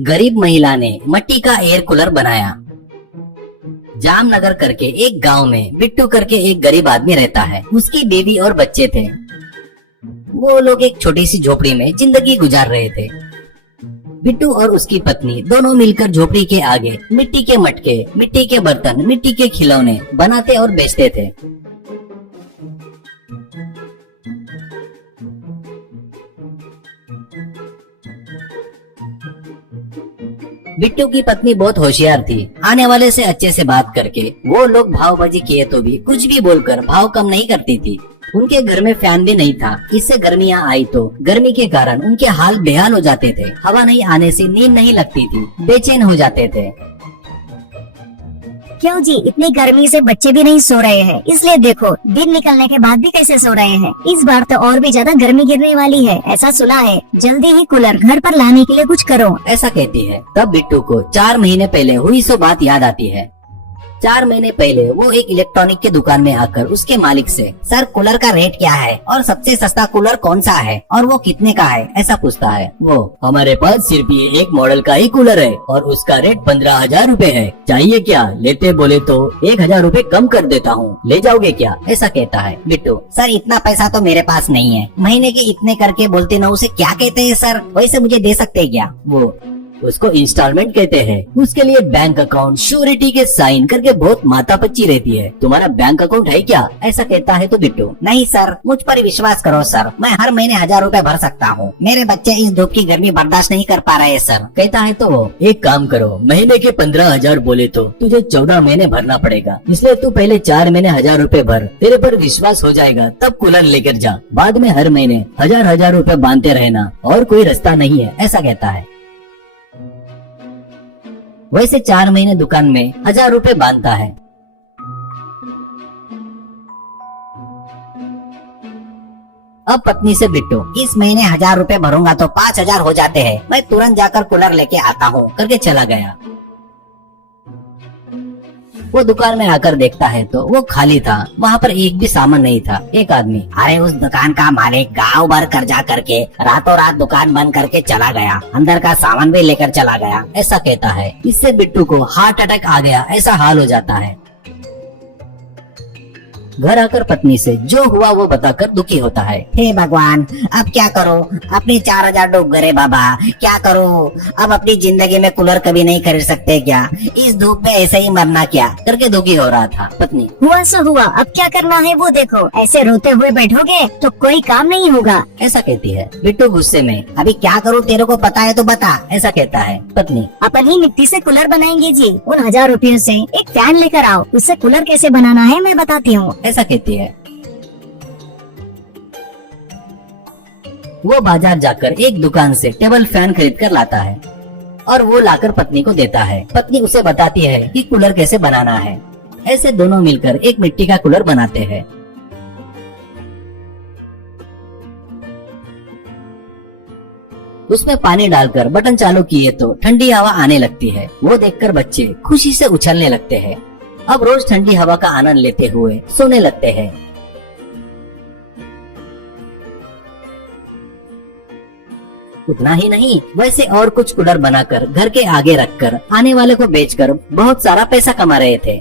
गरीब महिला ने मिट्टी का एयर कूलर बनाया। जामनगर करके एक गांव में बिट्टू करके एक गरीब आदमी रहता है। उसकी बीवी और बच्चे थे। वो लोग एक छोटी सी झोपड़ी में जिंदगी गुजार रहे थे। बिट्टू और उसकी पत्नी दोनों मिलकर झोपड़ी के आगे मिट्टी के मटके, मिट्टी के बर्तन, मिट्टी के खिलौने बनाते और बेचते थे। बिट्टू की पत्नी बहुत होशियार थी। आने वाले से अच्छे से बात करके वो लोग भावबाजी किए तो भी कुछ भी बोलकर भाव कम नहीं करती थी। उनके घर में फैन भी नहीं था। इससे गर्मियाँ आई तो गर्मी के कारण उनके हाल बेहाल हो जाते थे। हवा नहीं आने से नींद नहीं लगती थी, बेचैन हो जाते थे। क्यों जी, इतनी गर्मी से बच्चे भी नहीं सो रहे हैं, इसलिए देखो दिन निकलने के बाद भी कैसे सो रहे हैं। इस बार तो और भी ज्यादा गर्मी गिरने वाली है, ऐसा सुना है। जल्दी ही कूलर घर पर लाने के लिए कुछ करो, ऐसा कहती है। तब बिट्टू को 4 महीने पहले हुई सो बात याद आती है। 4 महीने पहले वो एक इलेक्ट्रॉनिक की दुकान में आकर उसके मालिक से, सर कूलर का रेट क्या है और सबसे सस्ता कूलर कौन सा है और वो कितने का है, ऐसा पूछता है। वो, हमारे पास सिर्फ ये एक मॉडल का ही कूलर है और उसका रेट 15,000 रूपए है। चाहिए क्या? लेते बोले तो 1,000 रूपए कम कर देता हूँ, ले जाओगे क्या? ऐसा कहता है बिट्टू। सर इतना पैसा तो मेरे पास नहीं है, महीने के इतने करके बोलते ना, उसे क्या कहते हैं सर? वैसे मुझे दे सकते हैं क्या? वो, उसको इंस्टॉलमेंट कहते हैं। उसके लिए बैंक अकाउंट, श्योरिटी के साइन करके बहुत माथापच्ची रहती है। तुम्हारा बैंक अकाउंट है क्या? ऐसा कहता है तो बिट्टू, नहीं सर, मुझ पर विश्वास करो सर, मैं हर महीने 1,000 रूपए भर सकता हूँ। मेरे बच्चे इस धूप की गर्मी बर्दाश्त नहीं कर पा रहे सर। कहता है तो वो, एक काम करो, महीने के 15,000 बोले तो तुझे 14 महीने भरना पड़ेगा, इसलिए तू पहले 4 महीने 1,000 रूपए भर, तेरे पर विश्वास हो जाएगा तब कूलर लेकर जा। बाद में हर महीने 1,000 रूपए बांधते रहना, और कोई रास्ता नहीं है, ऐसा कहता है। वैसे 4 महीने दुकान में 1,000 रूपए बांधता है। अब पत्नी से बिट्टू, इस महीने 1,000 रूपए भरूंगा तो 5,000 हो जाते हैं, मैं तुरंत जाकर कूलर लेके आता हूँ, करके चला गया। वो दुकान में आकर देखता है तो वो खाली था, वहाँ पर एक भी सामान नहीं था। एक आदमी, अरे उस दुकान का मालिक गाँव भर कर्जा करके रातों रात दुकान बंद करके चला गया, अंदर का सामान भी लेकर चला गया, ऐसा कहता है। इससे बिट्टू को हार्ट अटैक आ गया, ऐसा हाल हो जाता है। घर आकर पत्नी से जो हुआ वो बताकर दुखी होता है। हे भगवान, अब क्या करो, अपने 4,000 डूब गए बाबा, क्या करो? अब अपनी जिंदगी में कूलर कभी नहीं खरीद सकते क्या? इस धूप में ऐसे ही मरना क्या, करके दुखी हो रहा था। पत्नी, हुआ सो हुआ, अब क्या करना है वो देखो, ऐसे रोते हुए बैठोगे तो कोई काम नहीं होगा, ऐसा कहती है। बिट्टू गुस्से में, अभी क्या करूँ, तेरे को पता है तो बता, ऐसा कहता है। पत्नी, अपन ही मिट्टी से कूलर बनाएंगे जी, उन 1,000 रूपयों से एक फैन लेकर आओ, उससे कूलर कैसे बनाना है मैं बताती हूँ, ऐसा कहती है। वो बाजार जाकर एक दुकान से टेबल फैन खरीद कर लाता है और वो लाकर पत्नी को देता है। पत्नी उसे बताती है कि कूलर कैसे बनाना है। ऐसे दोनों मिलकर एक मिट्टी का कूलर बनाते हैं। उसमें पानी डालकर बटन चालू किए तो ठंडी हवा आने लगती है। वो देखकर बच्चे खुशी से उछलने लगते हैं। अब रोज ठंडी हवा का आनंद लेते हुए सोने लगते हैं। उतना ही नहीं, वैसे और कुछ कूलर बनाकर घर के आगे रखकर आने वाले को बेचकर बहुत सारा पैसा कमा रहे थे।